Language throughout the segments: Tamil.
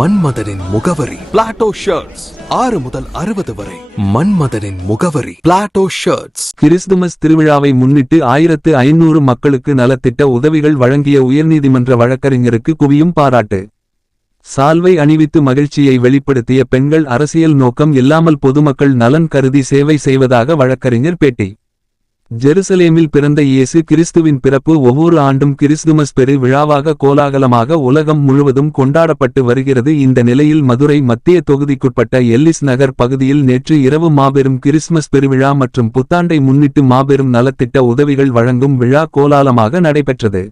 மன்மதனின் முகவரி. பிளாட்டோ ஷர்ட்ஸ் ஆறு முதல் அறுபது வரை. மன்மதனின் முகவரி. பிளாட்டோ ஷர்ட்ஸ் கிறிஸ்துமஸ் திருவிழாவை முன்னிட்டு ஆயிரத்து ஐநூறு மக்களுக்கு நலத்திட்ட உதவிகள் வழங்கிய உயர்நீதிமன்ற வழக்கறிஞருக்கு குவியும் பாராட்டு. சால்வை அணிவித்து மகிழ்ச்சியை வெளிப்படுத்திய பெண்கள் அரசியல் நோக்கம் இல்லாமல் பொதுமக்கள் நலன் கருதி சேவை செய்வதாக வழக்கறிஞர் பேட்டி. ஜெருசலேமில் பிறந்த இயேசு கிறிஸ்துவின் பிறப்பு ஒவ்வொரு ஆண்டும் கிறிஸ்துமஸ் பெரு விழாவாக கோலாகலமாக உலகம் முழுவதும் கொண்டாடப்பட்டு வருகிறது. இந்த நிலையில் மதுரை மத்திய தொகுதிக்குட்பட்ட எல்லிஸ் நகர் பகுதியில் நேற்று இரவு மாபெரும் கிறிஸ்துமஸ் பெருவிழா மற்றும் புத்தாண்டை முன்னிட்டு மாபெரும் நலத்திட்ட உதவிகள் வழங்கும் விழா கோலாலமாக நடைபெற்றது.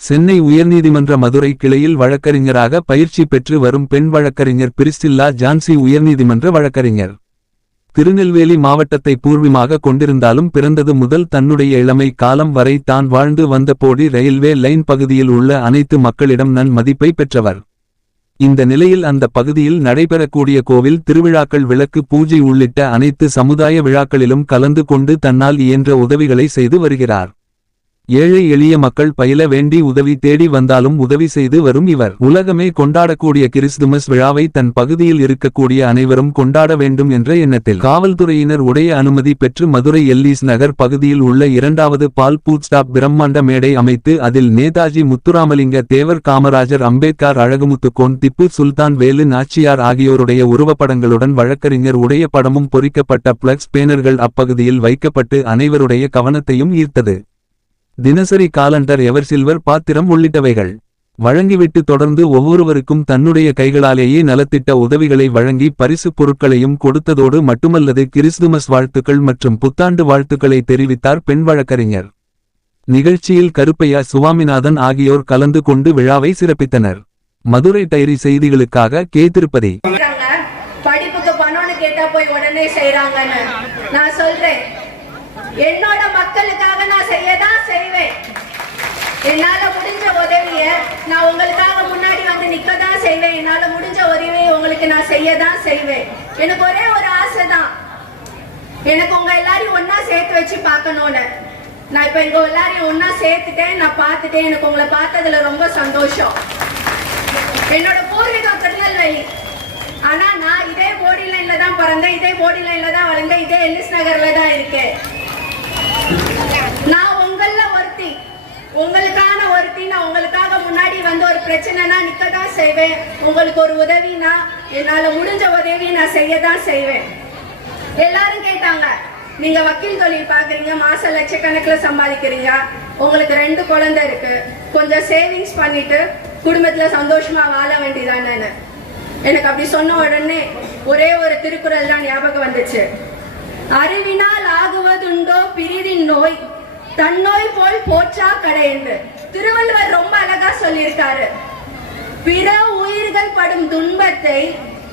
சென்னை உயர்நீதிமன்ற மதுரை கிளையில் வழக்கறிஞராக பயிற்சி பெற்று வரும் பெண் வழக்கறிஞர் பிரிஸ்டில்லா ஜான்சி உயர்நீதிமன்ற வழக்கறிஞர். திருநெல்வேலி மாவட்டத்தை பூர்வமாக கொண்டிருந்தாலும் பிறந்தது முதல் தன்னுடைய இளமை காலம் வரை தான் வாழ்ந்து வந்த போடி ரயில்வே லைன் பகுதியில் உள்ள அனைத்து மக்களிடம் நன் மதிப்பை பெற்றவர். இந்த நிலையில் அந்த பகுதியில் நடைபெறக்கூடிய கோவில் திருவிழாக்கள் விளக்கு பூஜை உள்ளிட்ட அனைத்து சமுதாய விழாக்களிலும் கலந்து கொண்டு தன்னால் இயன்ற உதவிகளை செய்து வருகிறார். ஏழை எளிய மக்கள் பயில வேண்டி உதவி தேடி வந்தாலும் உதவி செய்து வரும் இவர். உலகமே கொண்டாடக்கூடிய கிறிஸ்துமஸ் விழாவை தன் பகுதியில் இருக்கக்கூடிய அனைவரும் கொண்டாட வேண்டும் என்ற எண்ணத்தில் காவல்துறையினர் உடைய அனுமதி பெற்று மதுரை எல்லீஸ் நகர் பகுதியில் உள்ள இரண்டாவது பால் பூட் ஸ்டாப் பிரம்மாண்ட மேடை அமைத்து அதில் நேதாஜி முத்துராமலிங்க தேவர் காமராஜர் அம்பேத்கர் அழகுமுத்துக்கோன் திப்பு சுல்தான் வேலு நாச்சியார் ஆகியோருடைய உருவப்படங்களுடன் வழக்கறிஞர் உடைய படமும் பொறிக்கப்பட்ட பிளக்ஸ் பேனர்கள் அப்பகுதியில் வைக்கப்பட்டு அனைவருடைய கவனத்தையும் ஈர்த்தது. தினசரி காலண்டர் எவர் சில்வர் பாத்திரம் உள்ளிட்டவைகள். வழங்கிவிட்டு தொடர்ந்து ஒவ்வொருவருக்கும் தன்னுடைய கைகளாலேயே நலத்திட்ட உதவிகளை வழங்கி பரிசுப் பொருட்களையும் கொடுத்ததோடு மட்டுமல்லது கிறிஸ்துமஸ் வாழ்த்துக்கள் மற்றும் புத்தாண்டு வாழ்த்துக்களை தெரிவித்தார் பெண் வழக்கறிஞர். நிகழ்ச்சியில் கருப்பையா சுவாமிநாதன் ஆகியோர் கலந்து கொண்டு விழாவை சிறப்பித்தனர். மதுரை டைரி செய்திகளுக்காக கே திருப்பதி. படிப்புக்கு பணம்னு கேட்டா போய் உடனே செய்யறாங்கன்னு நான் சொல்றேன். என்னோட மக்களுக்காக நான் செய்யதான் செய்வேன். என்னால முடிஞ்ச உதவிய நான் உங்களுக்காக முன்னாடி வந்து நிக்க தான் செய்வேன். என்னால முடிஞ்ச உதவியை உங்களுக்கு நான் செய்யதான் செய்வேன். எனக்கு ஒரே ஒரு ஆசை தான் எனக்கு உங்க எல்லாரையும் ஒன்னா சேர்த்து வச்சு பார்க்கணும்னு. நான் இப்ப இங்க எல்லாரையும் ஒன்னா சேர்த்துட்டேன். நான் பார்த்துட்டேன். எனக்கு உங்களை பார்த்ததுல ரொம்ப சந்தோஷம். என்னோட பூர்வீகம் திருநெல்வேலி. ஆனா நான் இதே போடி லைன்ல தான் பிறந்தேன். இதே போடி லைன்ல தான் வளர்ந்தேன். இதே எல்லிஸ் நகர்ல தான் இருக்கேன். உங்களுக்கான ஒருத்தி நான் உங்களுக்காக முன்னாடி வந்து ஒரு பிரச்சனைனா நிக்க தான் செய்வேன். உங்களுக்கு ஒரு உதவினா என்னால முடிஞ்ச உதவி நான் செய்ய தான் செய்வேன். எல்லாரும் கேட்டாங்க நீங்க வக்கீல் தொழில் பாக்குறீங்க மாசம் லட்சக்கணக்கில் சம்பாதிக்கிறீங்க. உங்களுக்கு ரெண்டு குழந்தை இருக்கு. கொஞ்சம் சேவிங்ஸ் பண்ணிட்டு குடும்பத்துல சந்தோஷமா வாழ வேண்டியதானு எனக்கு அப்படி சொன்ன உடனே ஒரே ஒரு திருக்குறள் தான் ஞாபகம் வந்துச்சு. அறிவினால் ஆகுவதுண்டோ பிரிதின் நோய் தன்னோய் போல் போற்றா கடை என்று. திருவள்ளுவர் ரொம்ப அழகா சொல்லியிருக்காரு. பிற உயிர்கள் படும் துன்பத்தை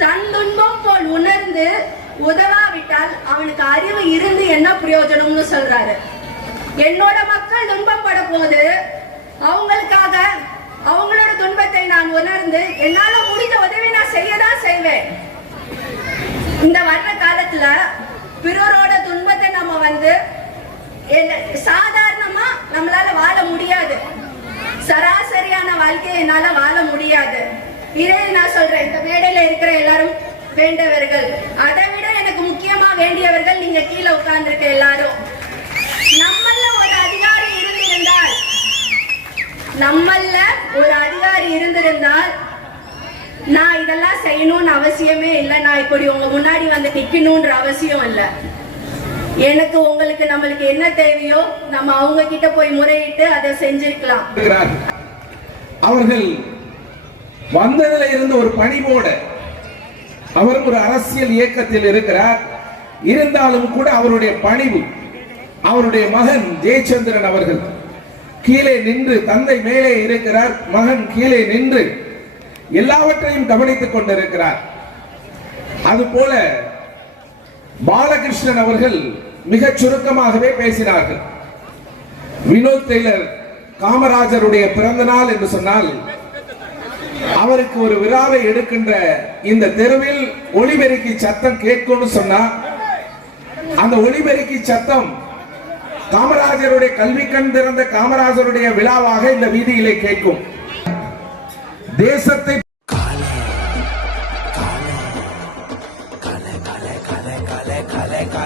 தன் துன்பம் போல் உணர்ந்து உதவாவிட்டால் அவனுக்கு அறிவு இருந்து என்ன பிரயோஜனம்னு சொல்றாரு. என்னோட மக்கள் துன்பப்பட போது அவங்களுக்காக அவங்களோட துன்பத்தை நான் உணர்ந்து என்னால முடிஞ்ச உதவி நான் செய்யதான் செய்வேன். இந்த வர்ற காலத்துல பிறரோட துன்பத்தை நம்ம வந்து சாதாரணமா நம்மளால வாழ முடியாது. சராசரியான வாழ்க்கையை என்னால வாழ முடியாது. இதே நான் சொல்றேன் இந்த மேடையில இருக்கிற எல்லாரும் வேண்டவர்கள். அதை விட எனக்கு முக்கியமா வேண்டியவர்கள் நீங்க கீழே உட்கார்ந்துருக்க எல்லாரும். நம்மள ஒரு அதிகாரி இருந்திருந்தால் நம்மள ஒரு அதிகாரி இருந்திருந்தால் நான் இதெல்லாம் செய்யணும்னு அவசியமே இல்லை. நான் இப்படி உங்க முன்னாடி வந்து நிக்கணும்ன்ற அவசியம் இல்லை. எனக்கு உங்களுக்கு நம்மளுக்கு என்ன தேவையோ நம்ம அவங்க கிட்ட போய் முறையிட்டு அதை செஞ்சிருக்கலாம். அவர்கள் வந்ததுல இருந்து ஒரு பணிவோட அவர் ஒரு அரசியல் இயக்கத்தில் இருக்கிறார். இருந்தாலும் கூட அவருடைய பணிவு அவருடைய மகன் ஜெயச்சந்திரன் அவர்கள் கீழே நின்று தந்தை மேலே இருக்கிறார். மகன் கீழே நின்று எல்லாவற்றையும் கவனித்துக் கொண்டிருக்கிறார். அதுபோல பாலகிருஷ்ணன் அவர்கள் மிகச் சுருக்கமாகவே பேசினார்கள். வினோத் டெய்லர் காமராஜருடைய பிறந்த நாள் என்று சொன்னால் அவருக்கு ஒரு விழாவை எடுக்கின்ற இந்த தெருவில் ஒளிபெருக்கி சத்தம் கேட்கும்னு சொன்னா அந்த ஒளிபெருக்கி சத்தம் காமராஜருடைய கல்வி கண் திறந்த காமராஜருடைய விழாவாக இந்த வீதியிலே கேட்கும். தேசத்தை